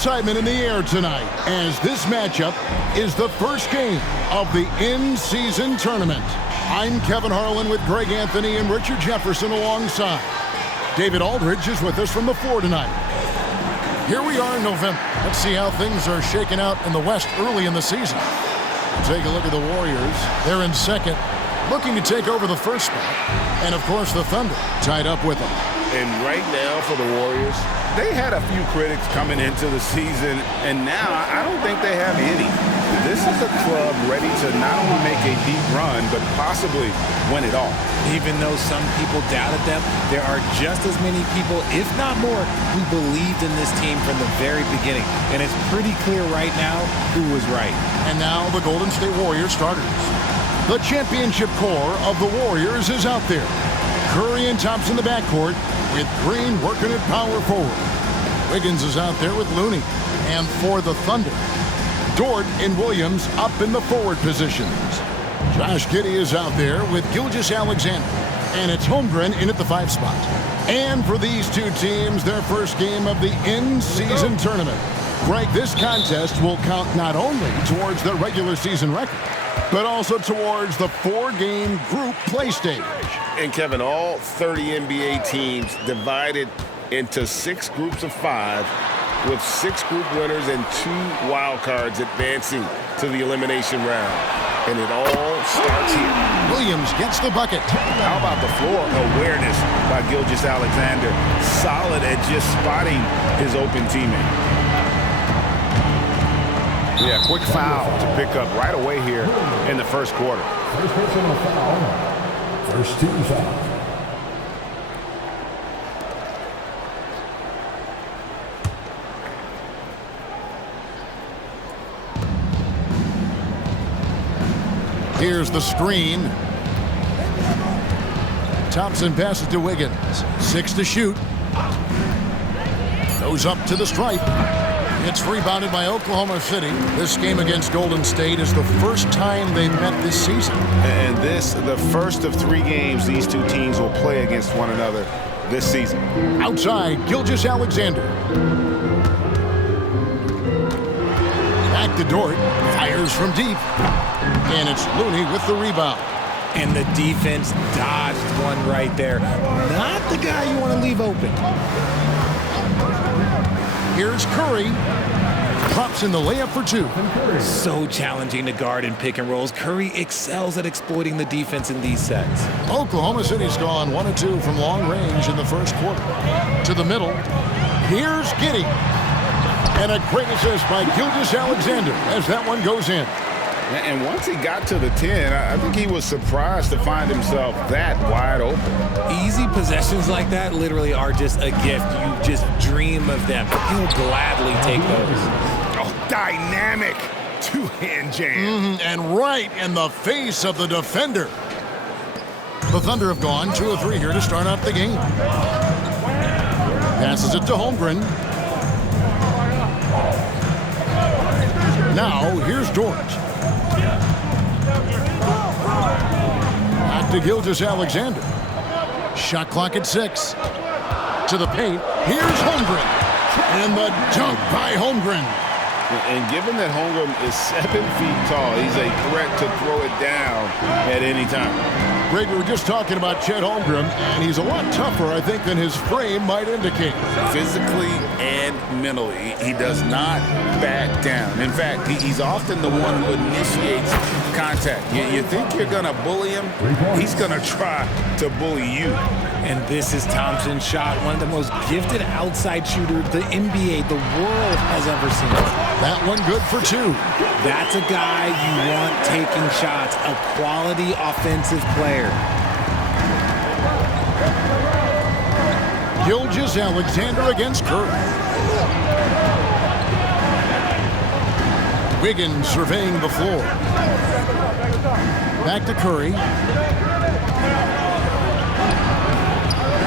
Excitement in the air tonight as this matchup is the first game of the in-season tournament. I'm Kevin Harlan with Greg Anthony and Richard Jefferson alongside. David Aldridge is with us from the floor tonight. Here we are in November. Let's see how things are shaking out in the West early in the season. Take a look at the Warriors. They're in second, looking to take over the first spot. And, of course, the Thunder tied up with them. And right now for the Warriors, they had a few critics coming into the season, and now I don't think they have any. This is a club ready to not only make a deep run, but possibly win it all. Even though some people doubted them, there are just as many people, if not more, who believed in this team from the very beginning. And it's pretty clear right now who was right. And now the Golden State Warriors starters. The championship core of the Warriors is out there. Curry and Thompson in the backcourt, with Green working at power forward. Wiggins is out there with Looney. And for the Thunder, Dort and Williams up in the forward positions. Josh Giddey is out there with Gilgeous-Alexander. And it's Holmgren in at the 5 spot. And for these two teams, their first game of the in-season tournament. Greg, this contest will count not only towards the regular season record, but also towards the 4-game group play stage. And Kevin, all 30 NBA teams divided into 6 groups of 5, with 6 group winners and 2 wild cards advancing to the elimination round. And it all starts here. Williams gets the bucket. How about the floor awareness by Gilgeous-Alexander? Solid at just spotting his open teammate. Yeah, quick foul to pick up right away here in the first quarter. First personal foul. First team foul. Here's the screen. Thompson passes to Wiggins. 6 to shoot. Goes up to the stripe. It's rebounded by Oklahoma City. This game against Golden State is the first time they've met this season. And this, the first of 3 games these two teams will play against one another this season. Outside, Gilgeous-Alexander. Back to Dort. Fires from deep. And it's Looney with the rebound. And the defense dodged one right there. Not the guy you want to leave open. Here's Curry. Drops in the layup for 2. So challenging to guard in pick and rolls. Curry excels at exploiting the defense in these sets. Oklahoma City's gone 1 of 2 from long range in the first quarter. To the middle. Here's Giddey. And a great assist by Gilgeous-Alexander as that one goes in. And once he got to the 10, I think he was surprised to find himself that wide open. Easy possessions like that literally are just a gift. You just dream of them. He'll gladly take those. Oh, dynamic 2-hand jam. And right in the face of the defender. The Thunder have gone 2 of 3 here to start out the game. Passes it to Holmgren. Now, here's Dort. Back to Gilgeous-Alexander. Shot clock at 6. To the paint. Here's Holmgren. And the dunk by Holmgren. And given that Holmgren is 7 feet tall, he's a threat to throw it down at any time. Greg, we were just talking about Chet Holmgren, and he's a lot tougher, I think, than his frame might indicate. Physically and mentally, he does not back down. In fact, he's often the one who initiates contact. You think you're going to bully him? He's going to try to bully you. And this is Thompson's shot, one of the most gifted outside shooters the NBA, the world has ever seen. That one good for 2. That's a guy you want taking shots, a quality offensive player. Gilgeous-Alexander against Curry. Wiggins surveying the floor. Back to Curry.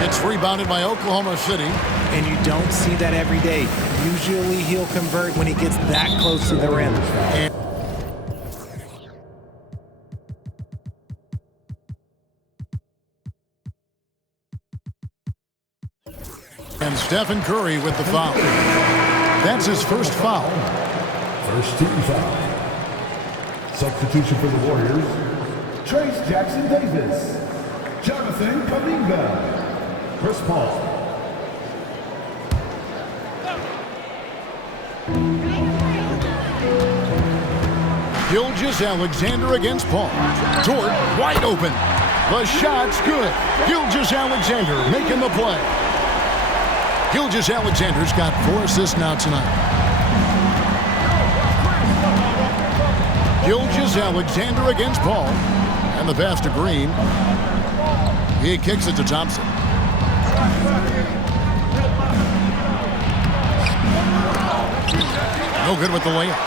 It's rebounded by Oklahoma City. And you don't see that every day. Usually he'll convert when he gets that close to the rim. And Stephen Curry with the foul. That's his first foul. First team foul. Substitution for the Warriors. Trace Jackson Davis. Jonathan Kuminga. Chris Paul. Gilgeous-Alexander against Paul. Dort wide open. The shot's good. Gilgeous-Alexander making the play. Gilgeous-Alexander's got 4 assists now tonight. Gilgeous-Alexander against Paul. And the pass to Green. He kicks it to Thompson. No good with the layup.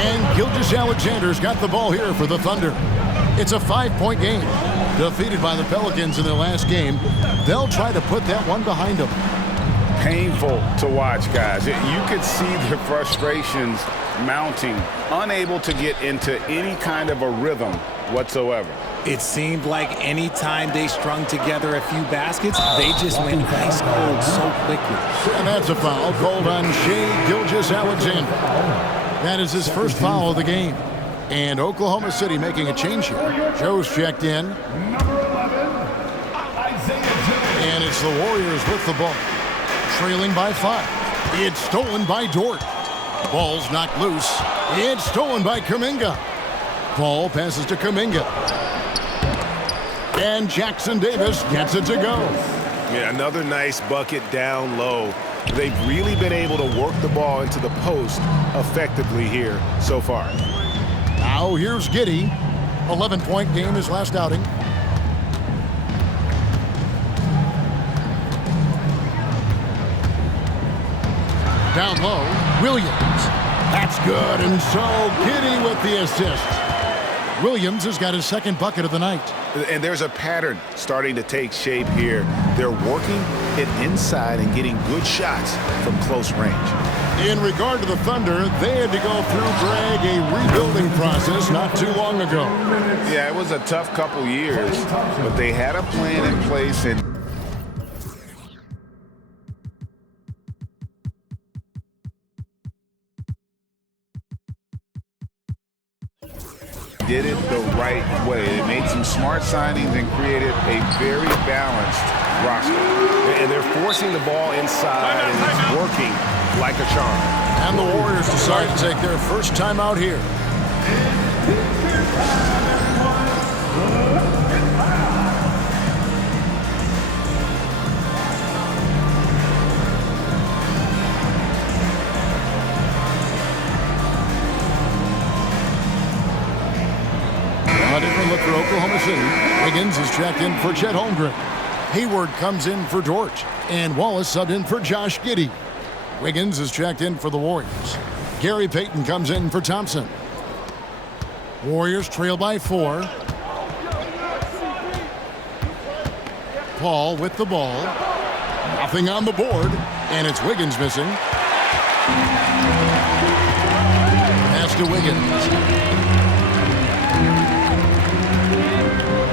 And Gilgeous-Alexander's got the ball here for the Thunder. It's a 5-point game. Defeated by the Pelicans in their last game, they'll try to put that one behind them. Painful to watch, guys. You could see the frustrations mounting, unable to get into any kind of a rhythm whatsoever. It seemed like any time they strung together a few baskets, they just went ice cold so quickly. And that's a foul called on Shai Gilgeous-Alexander. That is his first foul of the game. And Oklahoma City making a change here. Joe's checked in. Number 11, Isaiah Joe. And it's the Warriors with the ball. Trailing by 5. It's stolen by Dort. Ball's knocked loose. It's stolen by Kuminga. Ball passes to Kuminga. And Jackson Davis gets it to go. Yeah, another nice bucket down low. They've really been able to work the ball into the post effectively here so far. Now here's Giddey. 11-point game his last outing. Down low, Williams. That's good, and so Giddey with the assist. Williams has got his second bucket of the night. And there's a pattern starting to take shape here. They're working it inside and getting good shots from close range. In regard to the Thunder, they had to go through, Greg, a rebuilding process not too long ago. Yeah, it was a tough couple years, but they had a plan in place and did it the right way. They made some smart signings and created a very balanced roster. And they're forcing the ball inside, and it's working like a charm. And the Warriors decide to take their first time out here. A different look for Oklahoma City. Wiggins is checked in for Chet Holmgren. Hayward comes in for Dort. And Wallace subbed in for Josh Giddey. Wiggins is checked in for the Warriors. Gary Payton comes in for Thompson. Warriors trail by 4. Paul with the ball. Nothing on the board. And it's Wiggins missing. Pass to Wiggins.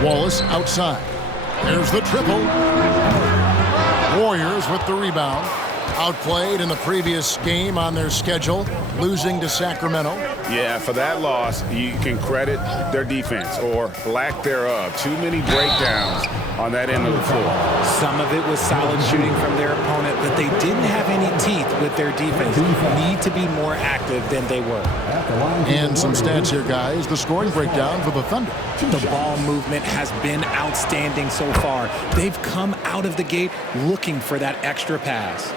Wallace outside. There's the triple. Warriors with the rebound. Outplayed in the previous game on their schedule, losing to Sacramento. yeah, for that loss, you can credit their defense or lack thereof. Too many breakdowns on that end of the floor. Some of it was solid shooting from their opponent, but they didn't have any teeth with their defense. Need to be more active than they were. And some stats here, guys. The scoring breakdown for the Thunder. The ball movement has been outstanding so far. They've come out of the gate looking for that extra pass.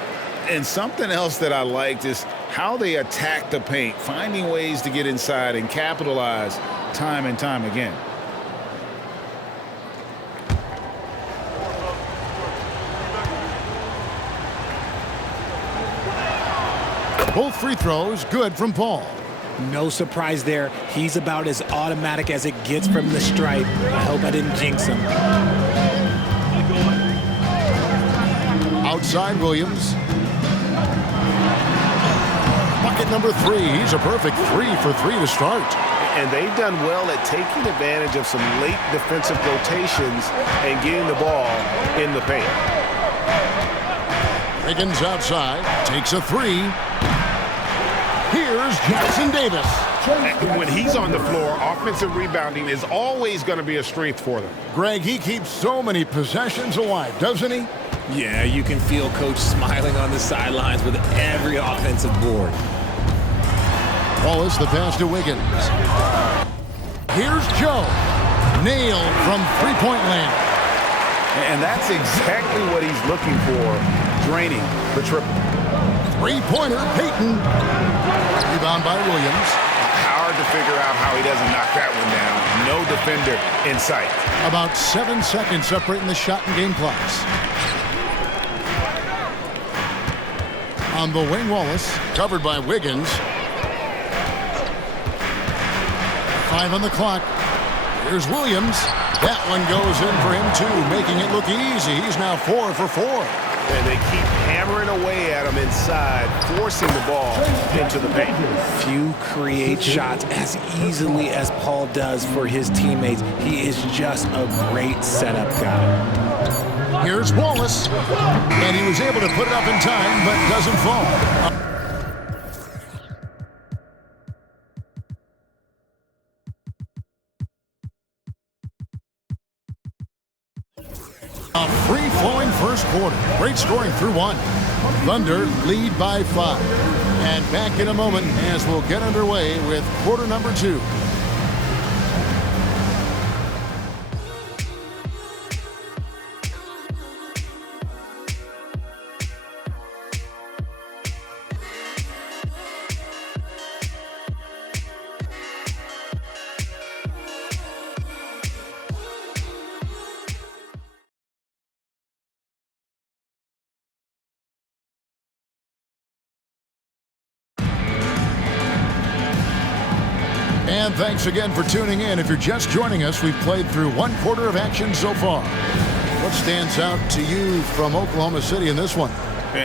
And something else that I liked is how they attack the paint, finding ways to get inside and capitalize time and time again. Both free throws good from Paul. No surprise there. He's about as automatic as it gets from the stripe. I hope I didn't jinx him. Outside Williams. Bucket number 3. He's a perfect 3 for 3 to start. And they've done well at taking advantage of some late defensive rotations and getting the ball in the paint. Wiggins outside, takes a three. Here's Jackson Davis. When he's on the floor, offensive rebounding is always going to be a strength for them. Greg, he keeps so many possessions alive, doesn't he? Yeah, you can feel Coach smiling on the sidelines with every offensive board. Wallace the pass to Wiggins. Here's Joe. Nailed from three-point land. And that's exactly what he's looking for, draining the triple. Three-pointer, Payton. Rebound by Williams. Hard to figure out how he doesn't knock that one down. No defender in sight. About 7 seconds separating the shot and game clocks. On the wing, Wallace, covered by Wiggins. 5 on the clock. Here's Williams. That one goes in for him, too, making it look easy. He's now 4 for 4. And they keep hammering away at him inside, forcing the ball into the paint. Few create shots as easily as Paul does for his teammates. He is just a great setup guy. Here's Wallace. And he was able to put it up in time, but doesn't fall. A free-flowing first quarter. Great scoring through 1. Thunder lead by 5. And back in a moment as we'll get underway with quarter number 2. And thanks again for tuning in. If you're just joining us, we've played through 1 quarter of action so far. What stands out to you from Oklahoma City in this one?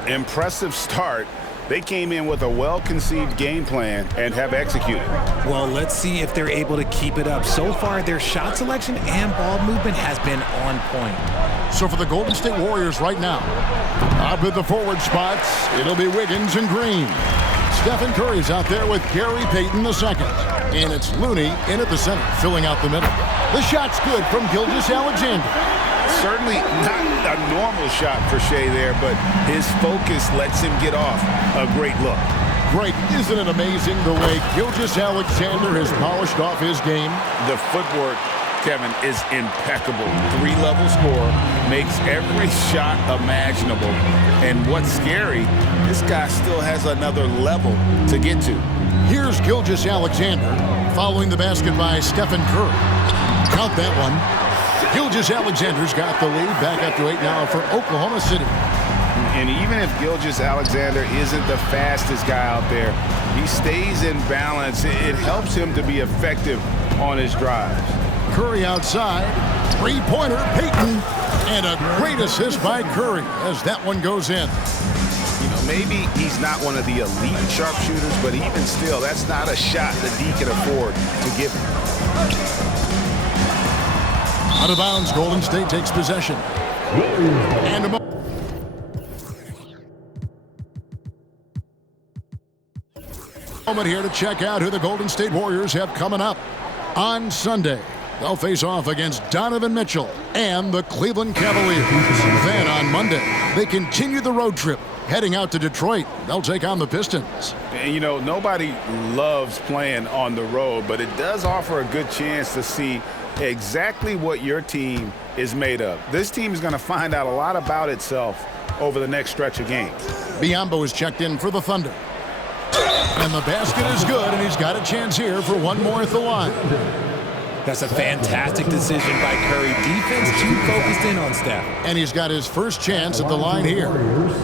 Impressive start. They came in with a well-conceived game plan and have executed. Well, let's see if they're able to keep it up. So far, their shot selection and ball movement has been on point. So for the Golden State Warriors right now, up at the forward spots, it'll be Wiggins and Green. Stephen Curry's out there with Gary Payton II. And it's Looney in at the center, filling out the middle. The shot's good from Gilgeous-Alexander. Certainly not a normal shot for Shea there, but his focus lets him get off a great look. Greg, isn't it amazing the way Gilgeous-Alexander has polished off his game? The footwork, Kevin, is impeccable. 3-level score, makes every shot imaginable. And what's scary, this guy still has another level to get to. Here's Gilgeous-Alexander following the basket by Stephen Curry. Count that one. Gilgeous-Alexander's got the lead back up to 8 now for Oklahoma City. And even if Gilgeous-Alexander isn't the fastest guy out there, he stays in balance. It helps him to be effective on his drives. Curry outside. Three-pointer, Payton. And a great assist by Curry as that one goes in. You know, maybe he's not one of the elite sharpshooters, but even still, that's not a shot that he can afford to give him. Out of bounds, Golden State takes possession. And a moment here to check out who the Golden State Warriors have coming up. On Sunday, they'll face off against Donovan Mitchell and the Cleveland Cavaliers. Then on Monday, they continue the road trip. Heading out to Detroit, they'll take on the Pistons. And, you know, nobody loves playing on the road, but it does offer a good chance to see exactly what your team is made of. This team is going to find out a lot about itself over the next stretch of games. Biyombo is checked in for the Thunder. And the basket is good, and he's got a chance here for one more at the line. That's a fantastic decision by Curry. Defense too focused in on Steph. And he's got his first chance at the line here.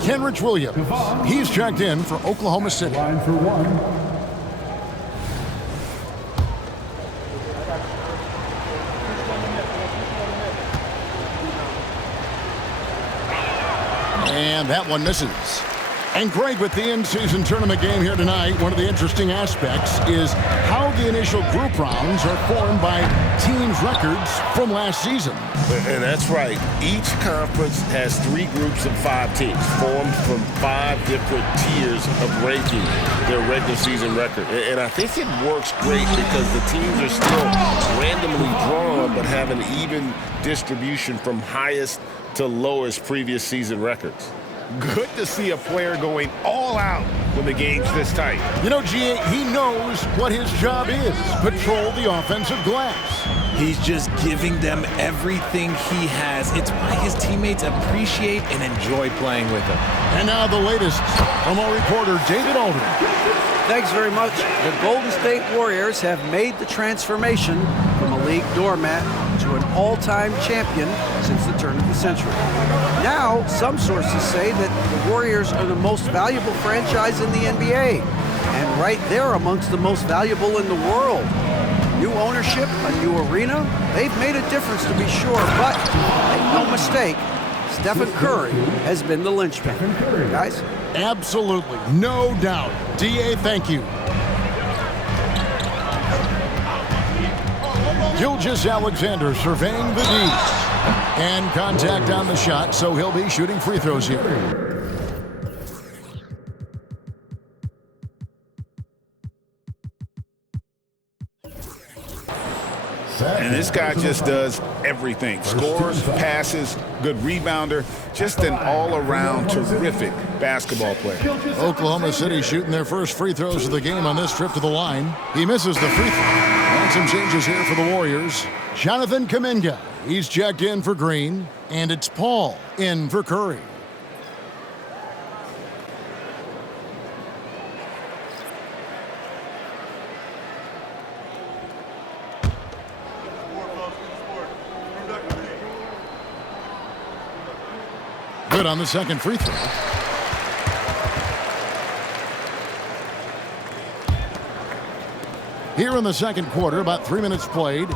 Kenrich Williams. He's checked in for Oklahoma City. Line for 1. And that one misses. And Greg, with the in-season tournament game here tonight, one of the interesting aspects is how the initial group rounds are formed by teams' records from last season. And that's right. Each conference has 3 groups of 5 teams formed from 5 different tiers of ranking their regular season record. And I think it works great because the teams are still randomly drawn but have an even distribution from highest to lowest previous season records. Good to see a player going all out when the game's this tight. You know, G.A., he knows what his job is, patrol the offensive glass. He's just giving them everything he has. It's why his teammates appreciate and enjoy playing with him. And now the latest from our reporter, David Aldridge. Thanks very much. The Golden State Warriors have made the transformation from a league doormat to an all-time champion since the turn of the century. Now, some sources say that the Warriors are the most valuable franchise in the NBA, and right there amongst the most valuable in the world. New ownership, a new arena, they've made a difference to be sure, but make no mistake, Stephen Curry has been the linchpin. Guys? Absolutely, no doubt. D.A., thank you. Gilgeous-Alexander surveying the D. And contact on the shot, so he'll be shooting free throws here. And this guy just does everything. Scores, passes, good rebounder, just an all-around terrific basketball player. Oklahoma City shooting their first free throws of the game on this trip to the line. He misses the free throw. And some changes here for the Warriors. Jonathan Kuminga, he's checked in for Green. And it's Paul in for Curry. Good on the second free throw. Here in the second quarter, about 3 minutes played.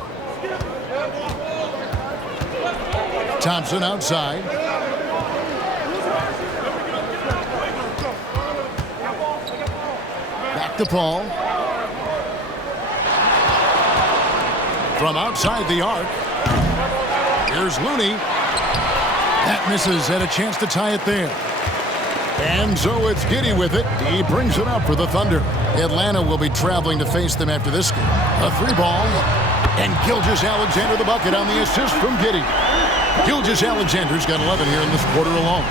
Thompson outside. Back to Paul. From outside the arc. Here's Looney. That misses, and a chance to tie it there. And so it's Giddey with it. He brings it up for the Thunder. Atlanta will be traveling to face them after this game. A 3-ball. And Gilgeous-Alexander the bucket on the assist from Giddey. Gilgeous-Alexander's got 11 here in this quarter alone.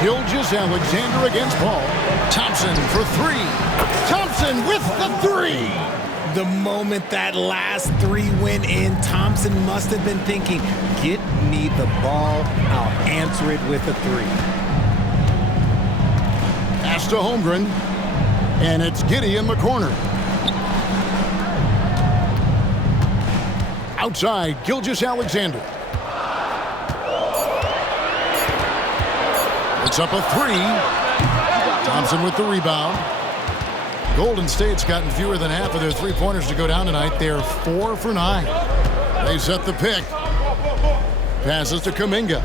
Gilgeous-Alexander against Paul. Thompson for 3. Thompson with the 3. The moment that last 3 went in, Thompson must have been thinking, get me the ball, I'll answer it with a 3. Pass to Holmgren, and it's Giddey in the corner. Outside, Gilgeous-Alexander. It's up a 3. Thompson with the rebound. Golden State's gotten fewer than half of their three-pointers to go down tonight. They're 4 for 9. They set the pick. Passes to Kuminga.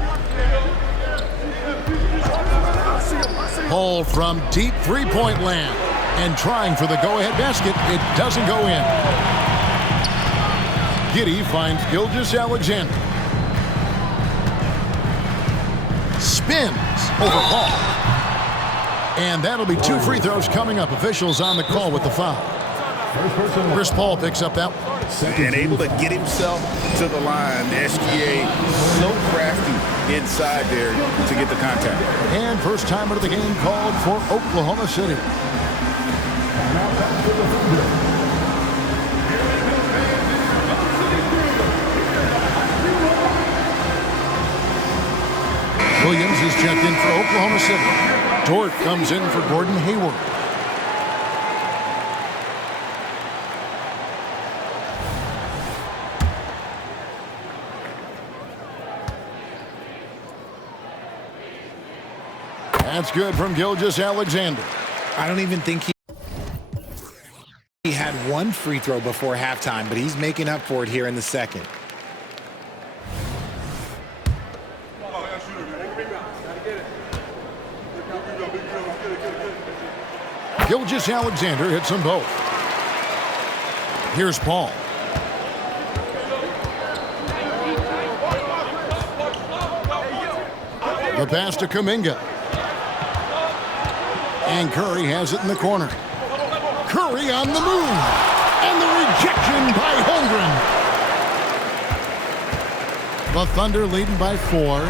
Paul from deep three-point land. And trying for the go-ahead basket. It doesn't go in. Giddey finds Gilgeous-Alexander. Spins over Paul. And that'll be 2 free throws coming up. Officials on the call with the foul. Chris Paul picks up that one. And able to get himself to the line. SGA so crafty inside there to get the contact. And first timer of the game called for Oklahoma City. Williams is checked in for Oklahoma City. Dort comes in for Gordon Hayward. That's good from Gilgeous-Alexander. I don't even think he had 1 free throw before halftime, but he's making up for it here in the second. Gilgeous-Alexander hits them both. Here's Paul. The pass to Kuminga. And Curry has it in the corner. Curry on the move. And the rejection by Holmgren. The Thunder leading by 4.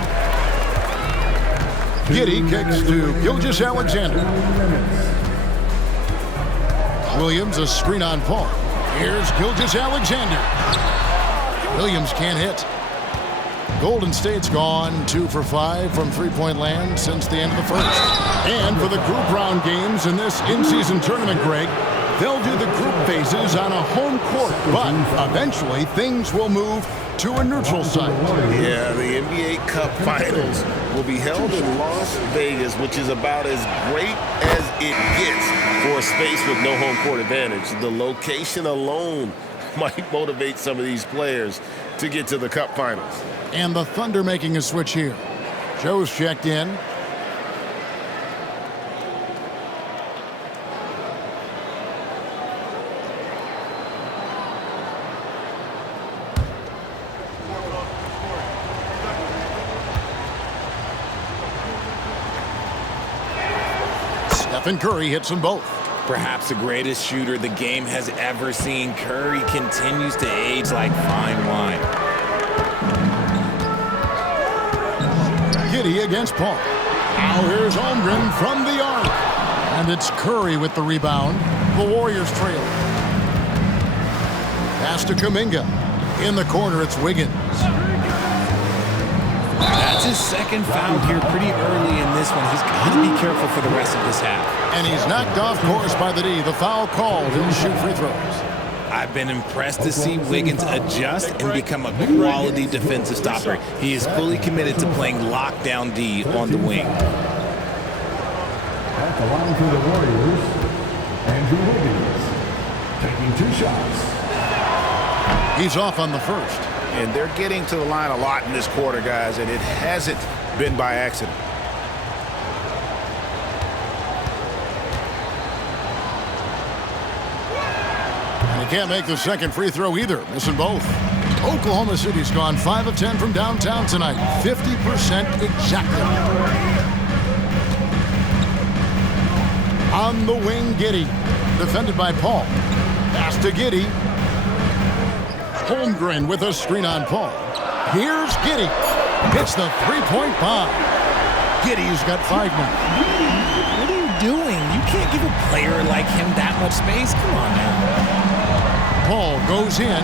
Giddey kicks to Gilgeous-Alexander. Williams, a screen on Paul. Here's Gilgeous-Alexander. Williams can't hit. Golden State's gone 2 for 5 from three-point land since the end of the first. And for the group round games in this in-season tournament, Greg, they'll do the group phases on a home court, but eventually things will move to a neutral site. Yeah, the NBA Cup Finals will be held in Las Vegas, which is about as great as it gets for a space with no home court advantage. The location alone might motivate some of these players to get to the Cup Finals. And the Thunder making a switch here. Joe's checked in. Stephen Curry hits them both. Perhaps the greatest shooter the game has ever seen. Curry continues to age like fine wine. Giddey against Paul. Now here's Holmgren from the arc. And it's Curry with the rebound. The Warriors trail. Pass to Kuminga. In the corner, it's Wiggins. That's his second foul here pretty early in this one. He's got to be careful for the rest of this half. And he's knocked off course by the D. The foul called. He'll shoot free throws. I've been impressed to see Wiggins adjust and become a quality defensive stopper. He is fully committed to playing lockdown D on the wing. At the line for the Warriors, Andrew Wiggins, taking 2 shots. He's off on the first. And they're getting to the line a lot in this quarter, guys, and it hasn't been by accident. And he can't make the second free throw either, missing both. Oklahoma City's gone 5 of 10 from downtown tonight, 50% exactly. On the wing, Giddey, defended by Paul. Pass to Giddey. Holmgren with a screen on Paul. Here's Giddey. Hits the three-point bomb. Giddey's got 5 now. What are you doing? You can't give a player like him that much space. Come on now. Paul goes in.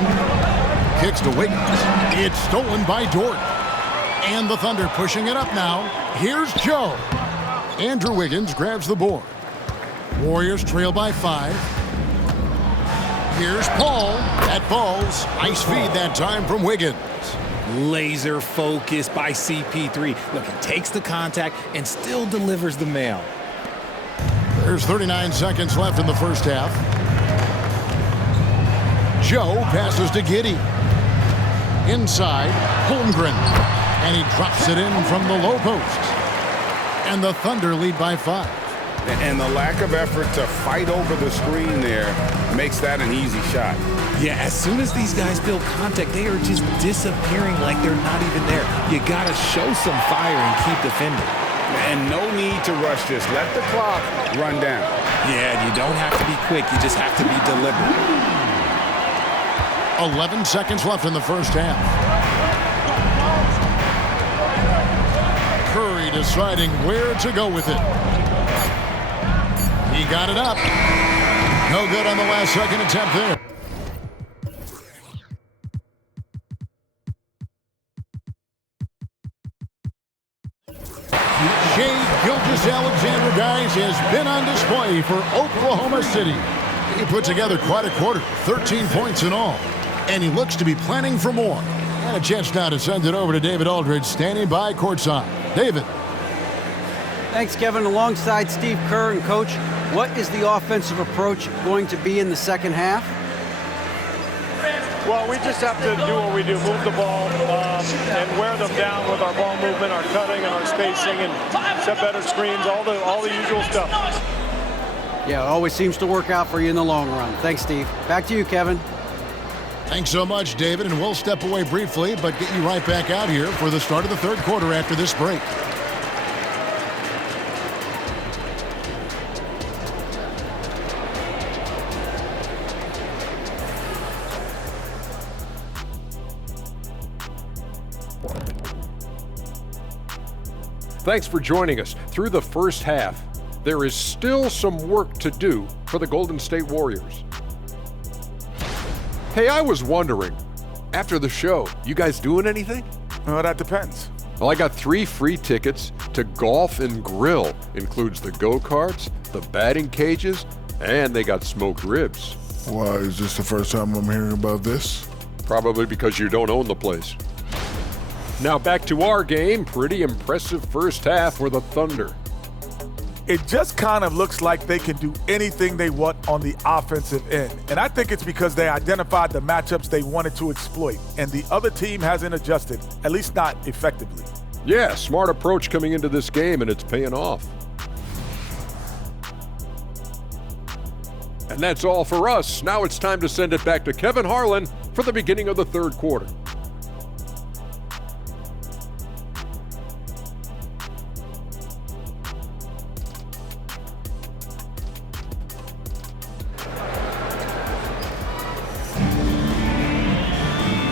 Kicks to Wiggins. It's stolen by Dort. And the Thunder pushing it up now. Here's Joe. Andrew Wiggins grabs the board. Warriors trail by 5. Here's Paul. That falls. Nice feed that time from Wiggins. Laser focus by CP3. Look, he takes the contact and still delivers the mail. There's 39 seconds left in the first half. Joe passes to Giddey. Inside, Holmgren. And he drops it in from the low post. And the Thunder lead by 5. And the lack of effort to fight over the screen there makes that an easy shot. Yeah, as soon as these guys build contact, they are just disappearing like they're not even there. You got to show some fire and keep defending. And no need to rush this. Let the clock run down. Yeah, you don't have to be quick. You just have to be deliberate. 11 seconds left in the first half. Curry deciding where to go with it. He got it up. No good on the last second attempt there. Shai Gilgeous-Alexander, guys, has been on display for Oklahoma City. He put together quite a quarter, 13 points in all. And he looks to be planning for more. And a chance now to send it over to David Aldridge, standing by courtside. David. Thanks, Kevin. Alongside Steve Kerr and Coach, what is the offensive approach going to be in the second half? Well, we just have to do what we do, move the ball and wear them down with our ball movement, our cutting, and our spacing, and set better screens, all the usual stuff. Yeah, it always seems to work out for you in the long run. Thanks, Steve. Back to you, Kevin. Thanks so much, David, and we'll step away briefly, but get you right back out here for the start of the third quarter after this break. Thanks for joining us through the first half. There is still some work to do for the Golden State Warriors. Hey, I was wondering, after the show, you guys doing anything? Well, that depends. Well, I got 3 free tickets to Golf and Grill. Includes the go-karts, the batting cages, and they got smoked ribs. Why, is this the first time I'm hearing about this? Probably because you don't own the place. Now back to our game. Pretty impressive first half for the Thunder. It just kind of looks like they can do anything they want on the offensive end. And I think it's because they identified the matchups they wanted to exploit, and the other team hasn't adjusted, at least not effectively. Yeah, smart approach coming into this game, and it's paying off. And that's all for us. Now it's time to send it back to Kevin Harlan for the beginning of the third quarter.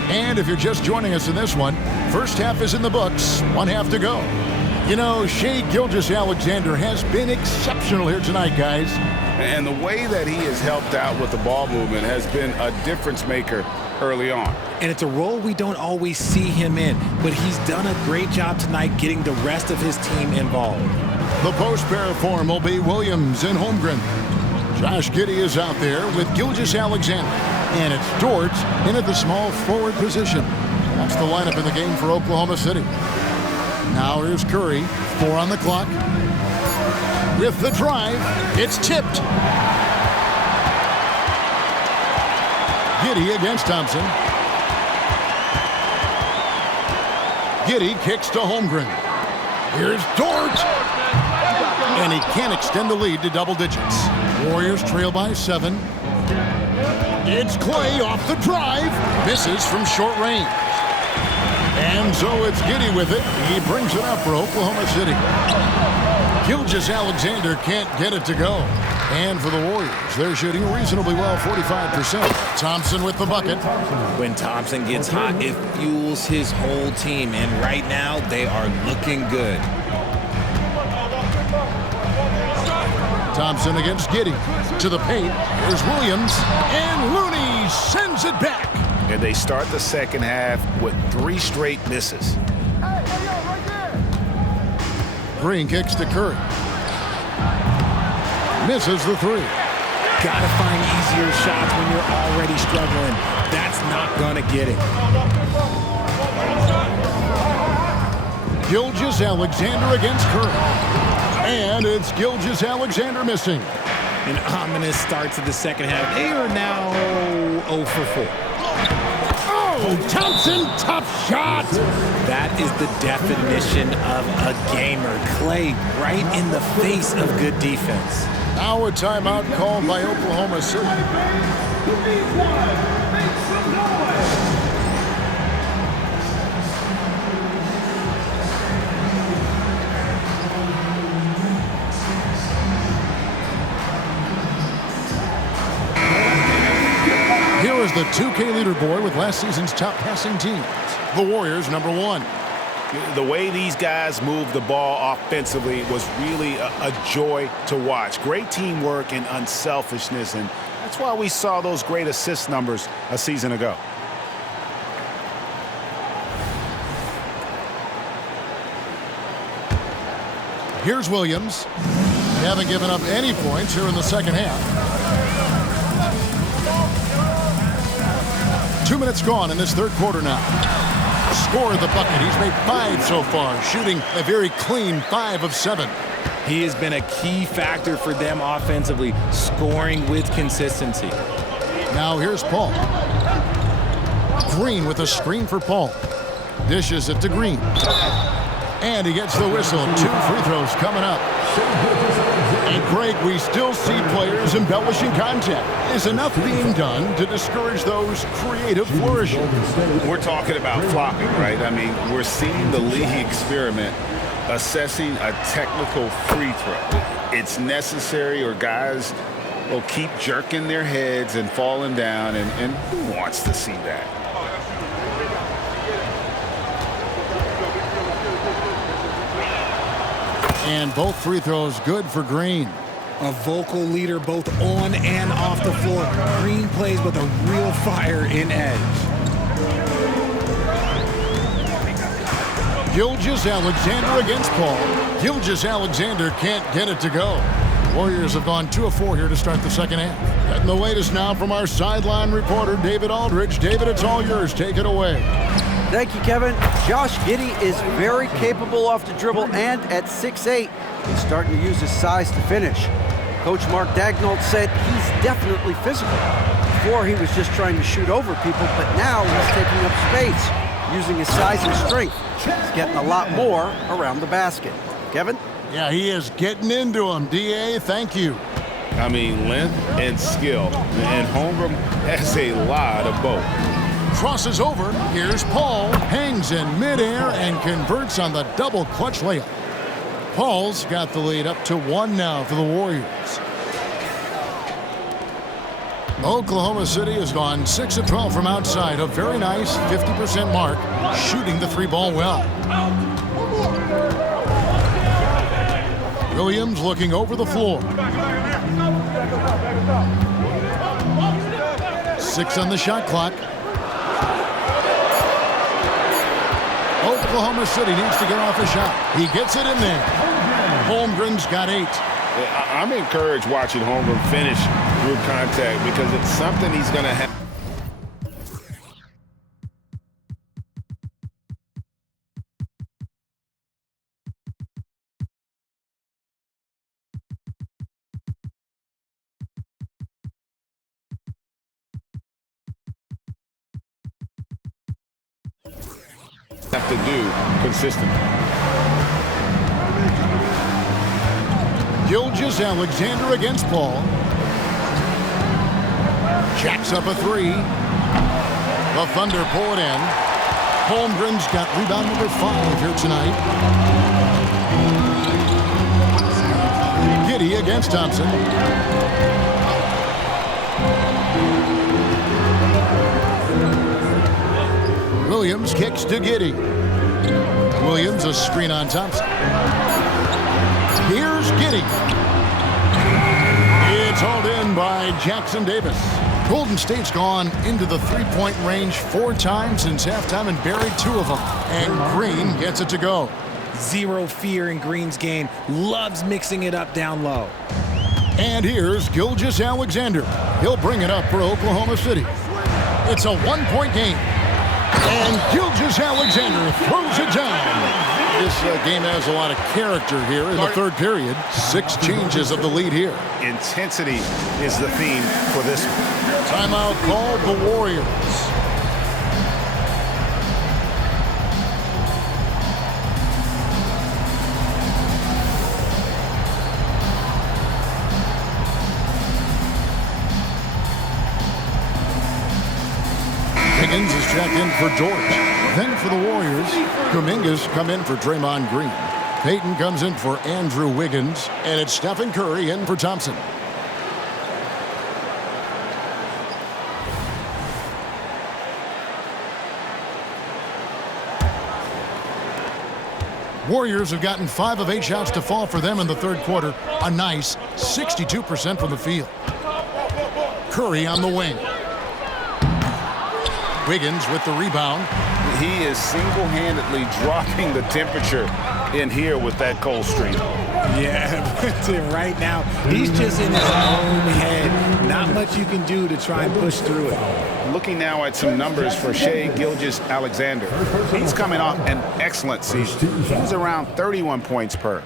And if you're just joining us in this one, first half is in the books, 1 half to go. You know, Shai Gilgeous-Alexander has been exceptional here tonight, guys. And the way that he has helped out with the ball movement has been a difference maker early on. And it's a role we don't always see him in, but he's done a great job tonight getting the rest of his team involved. The post pair form will be Williams and Holmgren. Josh Giddey is out there with Gilgeous-Alexander. And it's Dort in at the small forward position. That's the lineup in the game for Oklahoma City. Now here's Curry, 4 on the clock. With the drive, it's tipped. Giddey against Thompson. Giddey kicks to Holmgren. Here's Dort. And he can't extend the lead to double digits. Warriors trail by 7. It's Clay off the drive. Misses from short range. And so it's Giddey with it. He brings it up for Oklahoma City. Gilgeous-Alexander can't get it to go. And for the Warriors, they're shooting reasonably well, 45%. Thompson with the bucket. When Thompson gets hot, it fuels his whole team. And right now, they are looking good. Thompson against Giddey. To the paint. Here's Williams. And Looney sends it back. And they start the second half with 3 straight misses. Green kicks to Curry. Misses the 3. Gotta find easier shots when you're already struggling. That's not gonna get it. Gilgeous-Alexander against Curry. And it's Gilgeous-Alexander missing. An ominous start to the second half. They are now 0 for 4. Oh, Thompson, tough shot. That is the definition of a gamer. Clay right in the face of good defense. Now a timeout called by Oklahoma City. Here is the 2K leaderboard with last season's top passing teams. The Warriors, number 1. The way these guys move the ball offensively was really a joy to watch. Great teamwork and unselfishness, and that's why we saw those great assist numbers a season ago. Here's Williams. They haven't given up any points here in the second half. 2 minutes gone in this third quarter now. Scored the bucket. He's made 5 so far, shooting a very clean 5 of 7. He has been a key factor for them offensively, scoring with consistency. Now here's Paul. Green with a screen for Paul. Dishes it to Green. And he gets the whistle. 2 free throws coming up. And Greg, we still see players embellishing contact. Is enough being done to discourage those creative flourishes? We're talking about flopping, right? I mean, we're seeing the league experiment assessing a technical free throw. It's necessary, or guys will keep jerking their heads and falling down, and who wants to see that? And both free throws good for Green. A vocal leader both on and off the floor. Green plays with a real fire in edge. Gilgeous-Alexander against Paul. Gilgeous-Alexander can't get it to go. Warriors have gone 2 of 4 here to start the second half. And the latest now from our sideline reporter, David Aldridge. David, it's all yours. Take it away. Thank you, Kevin. Josh Giddey is very capable off the dribble, and at 6'8", he's starting to use his size to finish. Coach Mark Daigneault said he's definitely physical. Before, he was just trying to shoot over people, but now he's taking up space, using his size and strength. He's getting a lot more around the basket. Kevin? Yeah, he is getting into him. D.A., thank you. I mean, length and skill. And Holmgren has a lot of both. Crosses over. Here's Paul. Hangs in midair and converts on the double clutch layup. Paul's got the lead up to 1 now for the Warriors. Oklahoma City has gone 6 of 12 from outside. A very nice 50% mark, shooting the 3-ball well. Williams looking over the floor. 6 on the shot clock. Oklahoma City needs to get off a shot. He gets it in there. Holmgren's got 8. I'm encouraged watching Holmgren finish through contact, because it's something he's going to have. Have to do consistently. Gilgeous-Alexander against Paul. Jacks up a 3. The Thunder pull it in. Holmgren's got rebound number 5 here tonight. Giddey against Thompson. Williams kicks to Giddey. Williams a screen on Thompson. Here's Giddey. It's hauled in by Jackson Davis. Golden State's gone into the 3-point range 4 times since halftime and buried 2 of them. And Green gets it to go. Zero fear in Green's game. Loves mixing it up down low. And here's Gilgeous-Alexander. He'll bring it up for Oklahoma City. It's a 1-point game. And Gilgeous-Alexander throws it down. This game has a lot of character here in the third period. 6 changes of the lead here. Intensity is the theme for this one. Timeout called the Warriors. Higgins is checked in for George. Then for the Warriors, Kuminga's come in for Draymond Green. Payton comes in for Andrew Wiggins, and it's Stephen Curry in for Thompson. Warriors have gotten 5 of 8 shots to fall for them in the third quarter. A nice 62% from the field. Curry on the wing. Wiggins with the rebound. He is single-handedly dropping the temperature in here with that cold streak. Yeah, right now, he's just in his own head. Not much you can do to try and push through it. Looking now at some numbers for Shai Gilgeous-Alexander. He's coming off an excellent season. He's around 31 points per.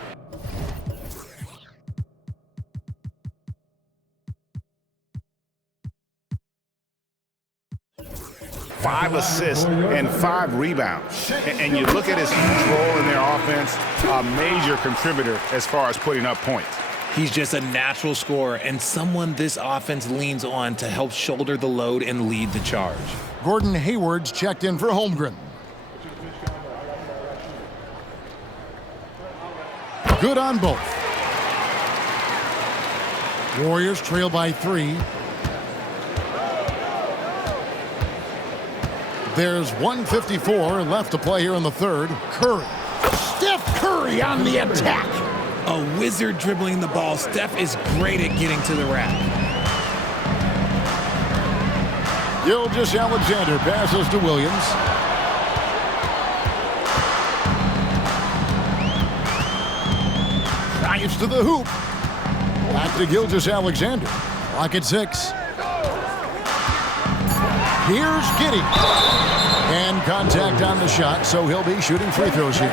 5 assists and 5 rebounds. And you look at his role in their offense, a major contributor as far as putting up points. He's just a natural scorer and someone this offense leans on to help shoulder the load and lead the charge. Gordon Hayward's checked in for Holmgren. Good on both. Warriors trail by 3. There's 1:54 left to play here in the third. Curry. Steph Curry on the attack. A wizard dribbling the ball. Steph is great at getting to the rack. Gilgeous-Alexander passes to Williams. Drives to the hoop. Back to Gilgeous-Alexander. Clock at 6. Here's Giddey. And contact on the shot, so he'll be shooting free throws here.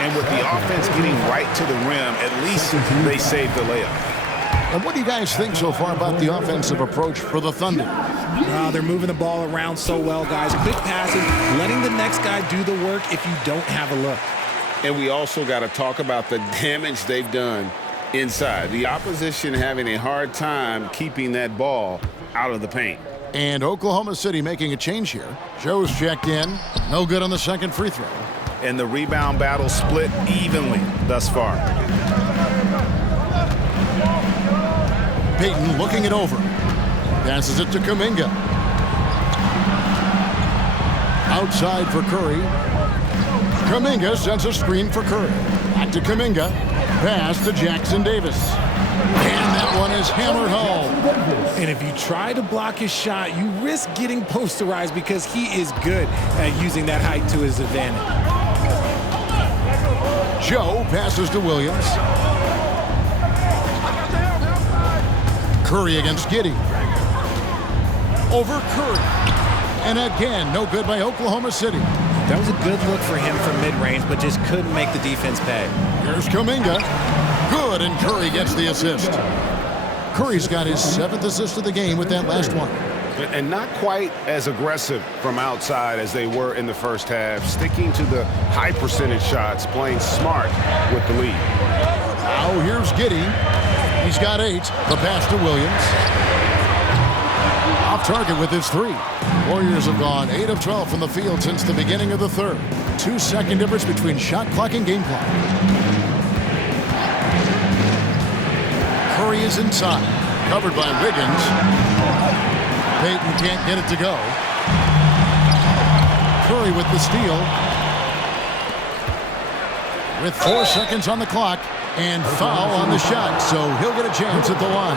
And with the offense getting right to the rim, at least they saved the layup. And what do you guys think so far about the offensive approach for the Thunder? They're moving the ball around so well, guys. Quick passing, letting the next guy do the work if you don't have a look. And we also got to talk about the damage they've done inside. The opposition having a hard time keeping that ball out of the paint. And Oklahoma City making a change here. Joe's checked in. No good on the second free throw. And the rebound battle split evenly thus far. Payton looking it over. Passes it to Kuminga. Outside for Curry. Kuminga sends a screen for Curry. Back to Kuminga. Pass to Jackson Davis. And that one is hammered home. And if you try to block his shot, you risk getting posterized because he is good at using that height to his advantage. Joe passes to Williams. Curry against Giddey. Over Curry. And again, no good by Oklahoma City. That was a good look for him from mid-range, but just couldn't make the defense pay. Here's Kuminga. Good, and Curry gets the assist. Curry's got his 7th assist of the game with that last one. And not quite as aggressive from outside as they were in the first half, sticking to the high percentage shots, playing smart with the lead. Now here's Giddey. He's got 8. The pass to Williams. Off target with his 3. Warriors have gone 8 of 12 from the field since the beginning of the third. 2-second difference between shot clock and game clock. Curry is inside. Covered by Wiggins. Payton can't get it to go. Curry with the steal. With 4 seconds on the clock. And foul on the shot, so he'll get a chance at the line.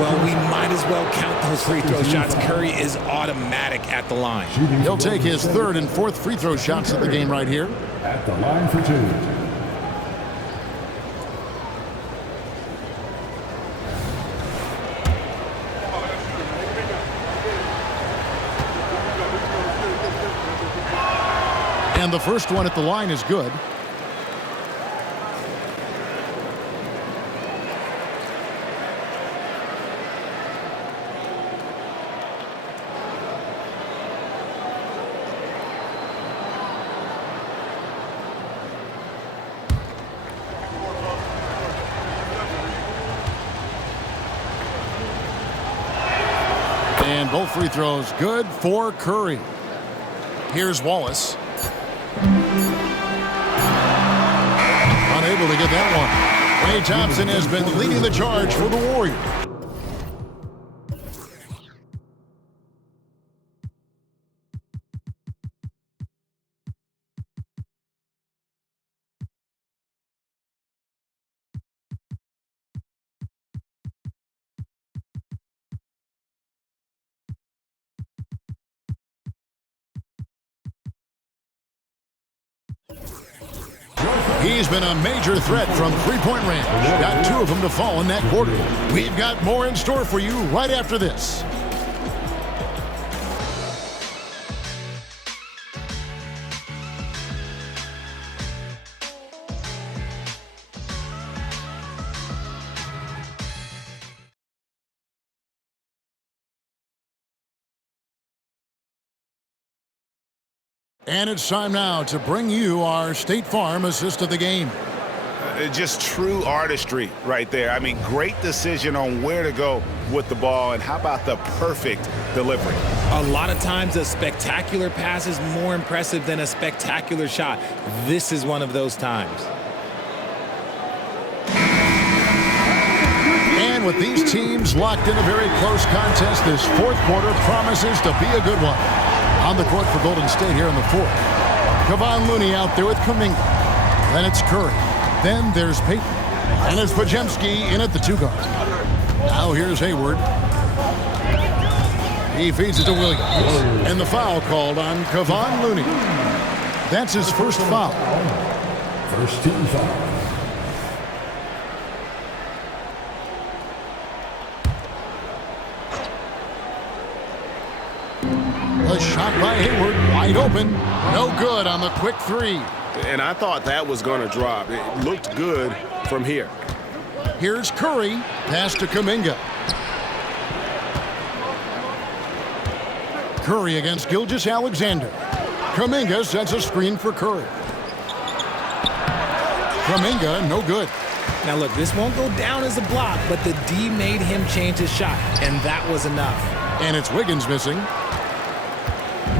Well, we might as well count those free throw shots. Curry is automatic at the line. He'll take his 3rd and 4th free throw shots of the game right here. At the line for 2. And the first one at the line is good. And both free throws good for Curry. Here's Wallace. Unable to get that one. Klay Thompson has been leading the charge for the Warriors. He's been a major threat from three-point range. Got 2 of them to fall in that quarter. We've got more in store for you right after this. And it's time now to bring you our State Farm assist of the game. Just true artistry right there. I mean, great decision on where to go with the ball, and how about the perfect delivery? A lot of times a spectacular pass is more impressive than a spectacular shot. This is one of those times. And with these teams locked in a very close contest, this fourth quarter promises to be a good one. On the court for Golden State here in the fourth. Kevon Looney out there with Kuminga. Then it's Curry. Then there's Payton. And it's Podziemski in at the 2 guard. Now here's Hayward. He feeds it to Williams. And the foul called on Kevon Looney. That's his first foul. First team foul. A shot by Hayward, wide open. No good on the quick 3. And I thought that was going to drop. It looked good from here. Here's Curry. Pass to Kuminga. Curry against Gilgeous-Alexander. Kuminga sets a screen for Curry. Kuminga, no good. Now look, this won't go down as a block, but the D made him change his shot, and that was enough. And it's Wiggins missing.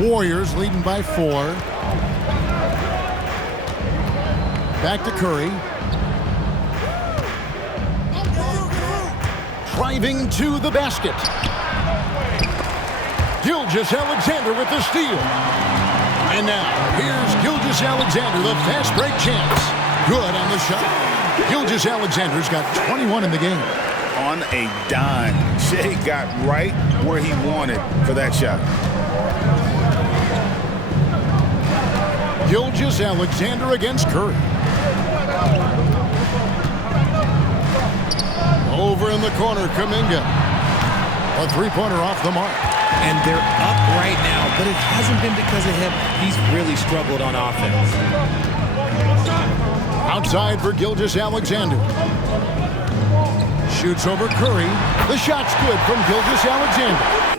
Warriors leading by 4. Back to Curry. Driving to the basket. Gilgeous-Alexander with the steal. And now, here's Gilgeous-Alexander, the fast break chance. Good on the shot. Gilgeous-Alexander's got 21 in the game. On a dime. Shea got right where he wanted for that shot. Gilgeous-Alexander against Curry. Over in the corner, Kuminga. A 3-pointer off the mark. And they're up right now, but it hasn't been because of him. He's really struggled on offense. Outside for Gilgeous-Alexander. Shoots over Curry. The shot's good from Gilgeous-Alexander.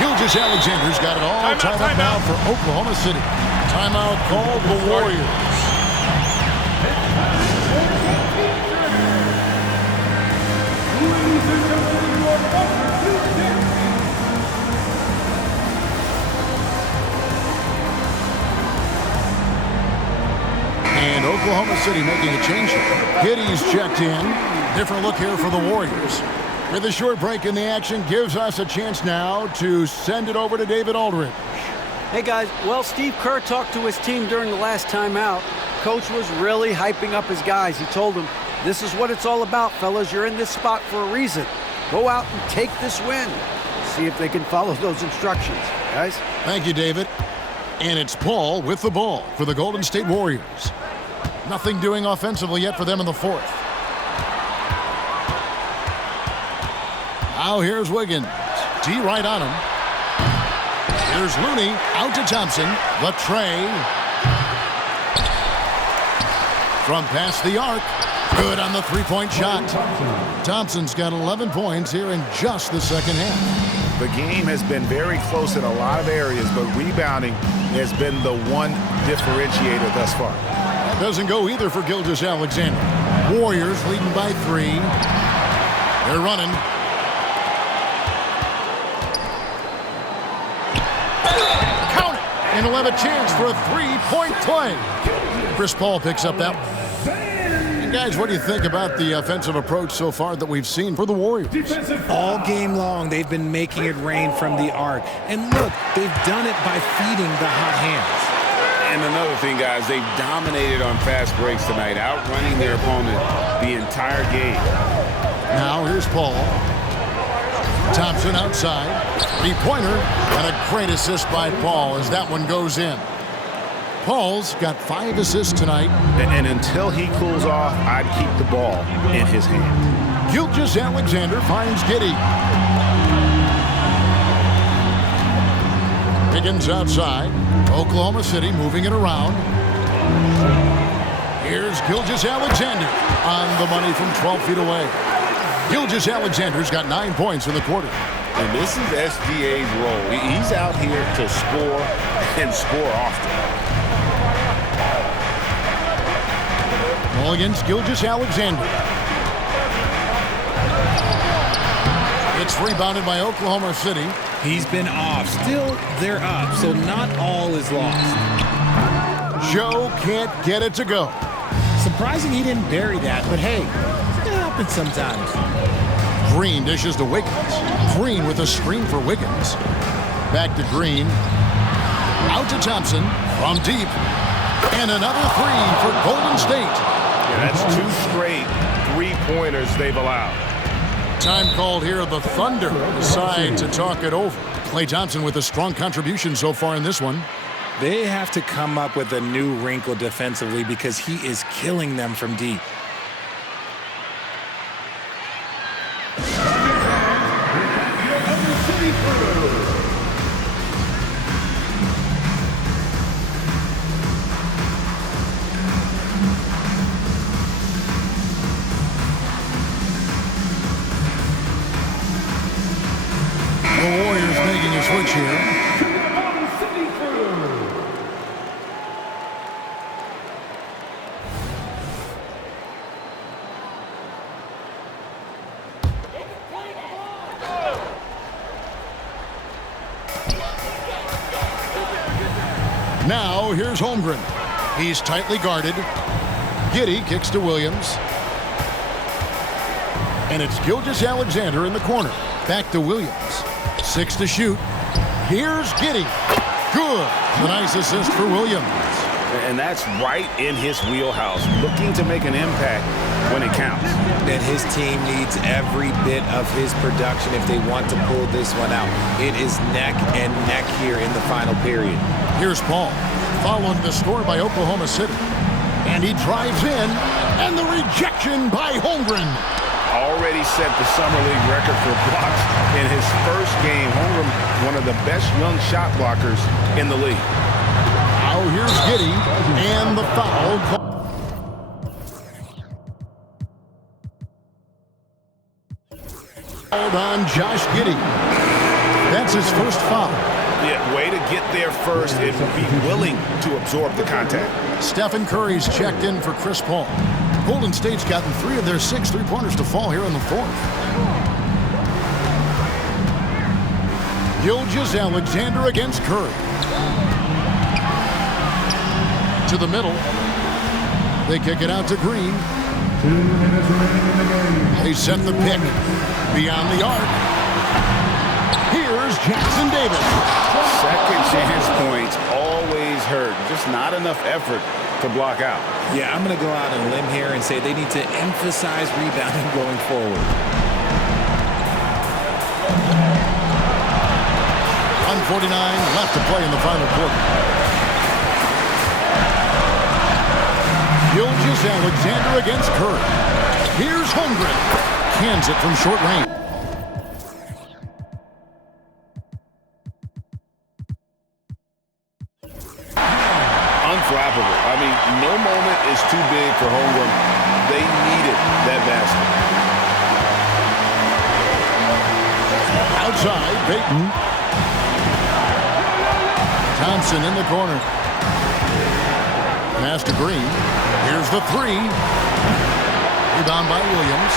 Gilgeous-Alexander's got it all tied up now for Oklahoma City. Timeout called the Warriors. And Oklahoma City making a change here. Giddey's checked in. Different look here for the Warriors. With a short break in the action, gives us a chance now to send it over to David Aldridge. Hey guys, well, Steve Kerr talked to his team during the last timeout. Coach was really hyping up his guys. He told them, this is what it's all about, fellas. You're in this spot for a reason. Go out and take this win. See if they can follow those instructions, guys. Thank you, David. And it's Paul with the ball for the Golden State Warriors. Nothing doing offensively yet for them in the fourth. Now here's Wiggins. D right on him. Here's Looney out to Thompson. The tray. From past the arc. Good on the 3-point shot. Thompson's got 11 points here in just the second half. The game has been very close in a lot of areas, but rebounding has been the one differentiator thus far. That doesn't go either for Gilgeous-Alexander. Warriors leading by 3. They're running. Count it! And he'll have a chance for a 3-point play. Chris Paul picks up that one. And guys, what do you think about the offensive approach so far that we've seen for the Warriors? All game long, they've been making it rain from the arc. And look, they've done it by feeding the hot hands. And another thing, guys, they've dominated on fast breaks tonight, outrunning their opponent the entire game. Now here's Paul. Thompson outside. 3-pointer. And a great assist by Paul as that one goes in. Paul's got 5 assists tonight. And until he cools off, I'd keep the ball in his hand. Gilgeous-Alexander finds Giddey. Wiggins outside. Oklahoma City moving it around. Here's Gilgeous-Alexander on the money from 12 feet away. Gilgeous-Alexander's got 9 points in the quarter. And this is SGA's role. He's out here to score and score often. Ball against Gilgeous-Alexander. It's rebounded by Oklahoma City. He's been off. Still, they're up, so not all is lost. Joe can't get it to go. Surprising he didn't bury that, but hey, it happens sometimes. Green dishes to Wiggins. Green with a screen for Wiggins. Back to Green. Out to Thompson from deep. And another three for Golden State. Yeah, that's 2 straight three-pointers they've allowed. Time called here. The Thunder decide to talk it over. Klay Thompson with a strong contribution so far in this one. They have to come up with a new wrinkle defensively because he is killing them from deep. The Warriors making a switch here. Now here's Holmgren. He's tightly guarded. Giddey kicks to Williams. And it's Gilgeous-Alexander in the corner. Back to Williams. 6 to shoot. Here's Giddey. Good. A nice assist for Williams. And that's right in his wheelhouse, looking to make an impact when it counts. And his team needs every bit of his production if they want to pull this one out. It is neck and neck here in the final period. Here's Paul, following the score by Oklahoma City. And he drives in, and the rejection by Holmgren. Already set the Summer League record for blocks in his first game. Holmgren, one of the best young shot blockers in the league. Now here's Giddey, and the foul called on Josh Giddey. That's his first foul. Yeah, way to get there first and be willing to absorb the contact. Stephen Curry's checked in for Chris Paul. Golden State's gotten 3 of their 6 three-pointers to fall here in the fourth. Gilgeous-Alexander against Curry. To the middle. They kick it out to Green. 2 minutes remaining in the game. They set the pick beyond the arc. Here's Jackson Davis. Second chance points always hurt. Just not enough effort to block out. Yeah, I'm going to go out on a limb here and say they need to emphasize rebounding going forward. 1:49 left to play in the final quarter. Gilgeous-Alexander against Curry. Here's Holmgren. Cans it from short range. Unflappable. I mean, no moment is too big for Holmgren. They needed that basket. Outside, Payton. Thompson in the corner. Pass to Green. Here's the three. Rebound by Williams.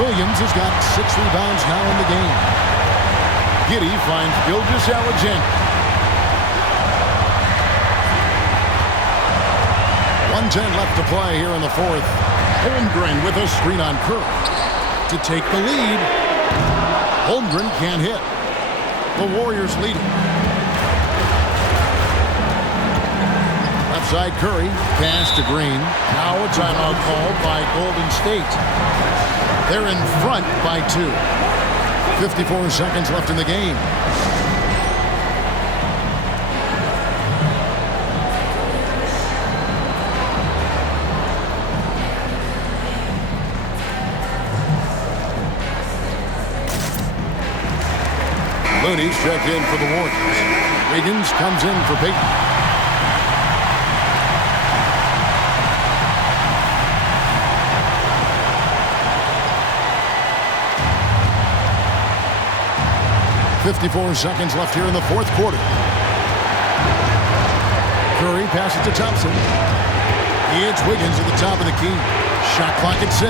Williams has got 6 rebounds now in the game. Giddey finds Gilgeous-Alexander. 1:10 left to play here in the fourth. Holmgren with a screen on Curry to take the lead. Holmgren can't hit. The Warriors leading. Left side Curry, pass to Green. Now a timeout called by Golden State. They're in front by 2. 54 seconds left in the game. Looney's checked in for the Warriors. Wiggins comes in for Payton. 54 seconds left here in the fourth quarter. Curry passes to Thompson. It's Wiggins at the top of the key. Shot clock at 6.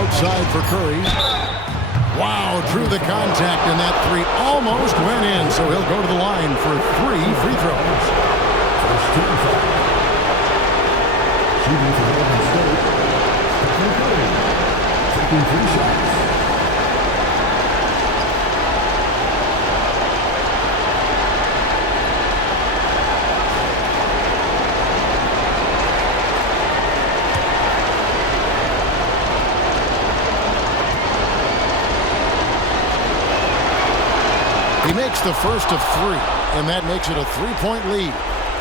Outside for Curry. Wow, through the contact, and that three almost went in, so he'll go to the line for 3 free throws. First team foul. Shooting for Golden State. Stephen Curry. Taking 3 shots. He makes the first of 3, and that makes it a 3-point lead.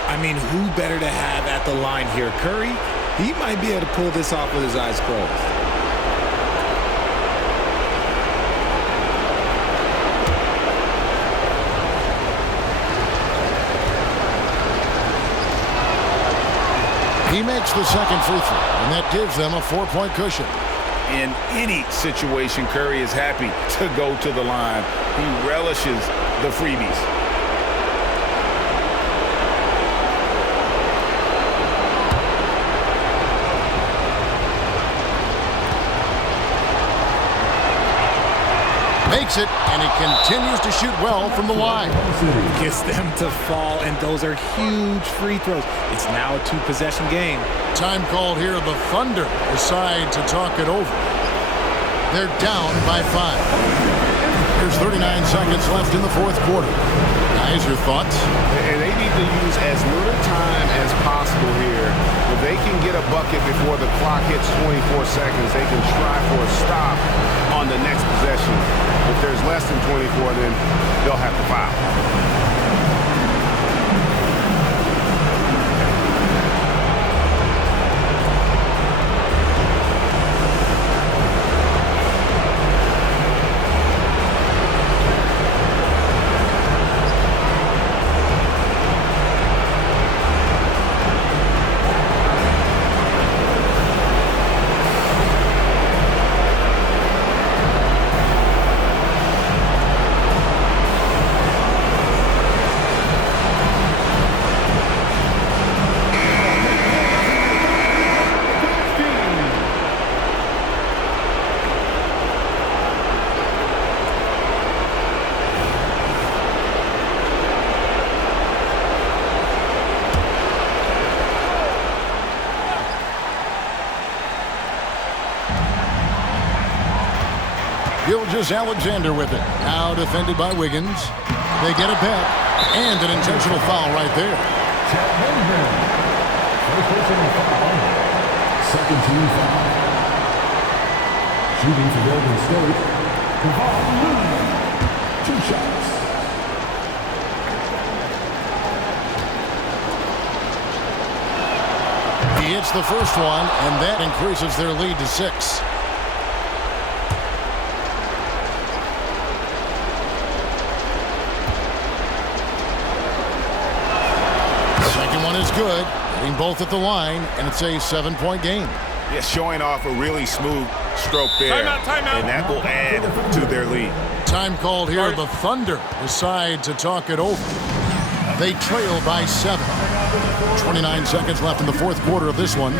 I mean, who better to have at the line here? Curry, he might be able to pull this off with his eyes closed. He makes the second free throw, and that gives them a 4-point cushion. In any situation, Curry is happy to go to the line. He relishes the freebies. Makes it, and he continues to shoot well from the line. Gets them to fall, and those are huge free throws. It's now a 2-possession game. Time called here. The Thunder decide to talk it over. They're down by 5. There's 39 seconds left in the fourth quarter. Guys, your thoughts? And they need to use as little time as possible here. If they can get a bucket before the clock hits 24 seconds, they can try for a stop on the next possession. If there's less than 24, then they'll have to foul. Gilgeous-Alexander with it. Now defended by Wiggins. They get it back. And an intentional foul right there. Chet Holmgren. First personal foul. Second team foul. Shooting for Golden State. Kevon Looney. 2 shots. He hits the first one, and that increases their lead to 6. Is good, hitting both at the line, and it's a 7-point game. Yeah, showing off a really smooth stroke there. Timeout. And that will add to their lead. Time called here. The Thunder decide to talk it over. They trail by 7. 29 seconds left in the fourth quarter of this one.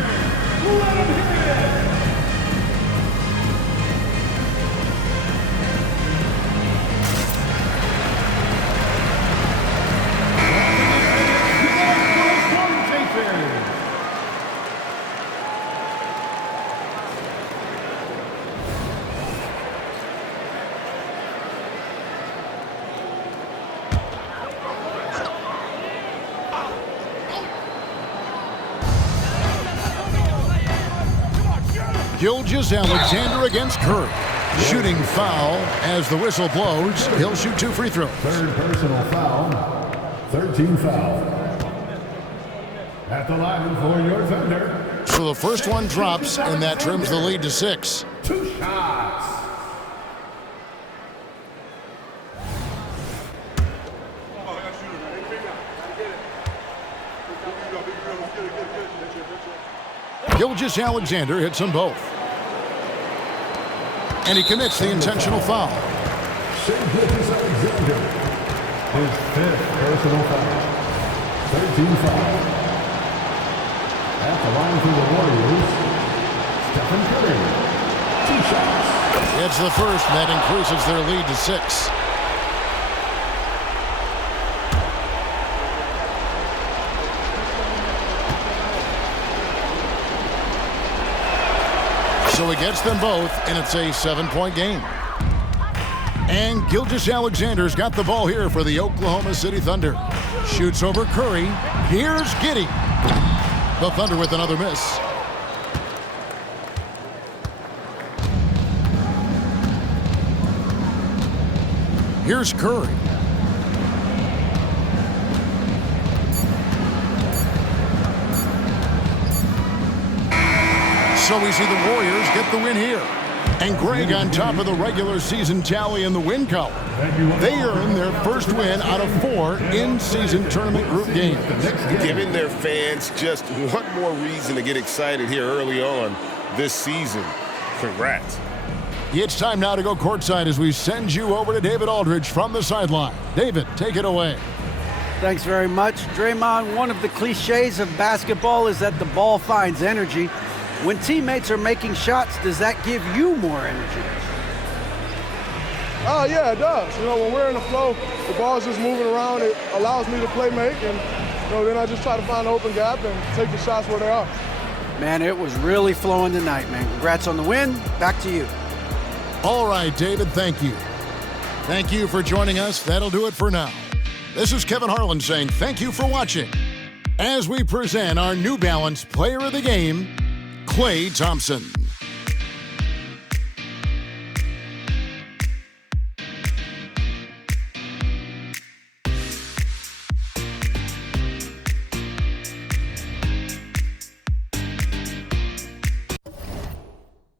Gilgeous-Alexander against Curry. Shooting foul as the whistle blows. He'll shoot 2 free throws. Third personal foul. 13 foul. At the line for your Thunder. So the first one drops, and that trims the lead to 6. 2 shots. Gilgeous-Alexander hits them both. And he commits the intentional foul. Shea Gilgeous-Alexander, his 5th personal foul. 13 foul. At the line for the Warriors, Stephen Curry. 2 shots. It's the first, and that increases their lead to 6. So he gets them both, and it's a 7-point game. And Gilgeous-Alexander's got the ball here for the Oklahoma City Thunder. Shoots over Curry. Here's Giddey. The Thunder with another miss. Here's Curry. So we see the Warriors get the win here. And Greg on top of the regular season tally in the win column. They earn their first win out of 4 in-season tournament group games. Giving their fans just one more reason to get excited here early on this season. Congrats. It's time now to go courtside as we send you over to David Aldridge from the sideline. David, take it away. Thanks very much. Draymond, one of the cliches of basketball is that the ball finds energy. When teammates are making shots, does that give you more energy? Yeah, it does. When we're in the flow, the ball's just moving around. It allows me to play make, and then I just try to find an open gap and take the shots where they are. Man, it was really flowing tonight, man. Congrats on the win. Back to you. All right, David, thank you. Thank you for joining us. That'll do it for now. This is Kevin Harlan saying thank you for watching as we present our New Balance Player of the Game, Klay Thompson.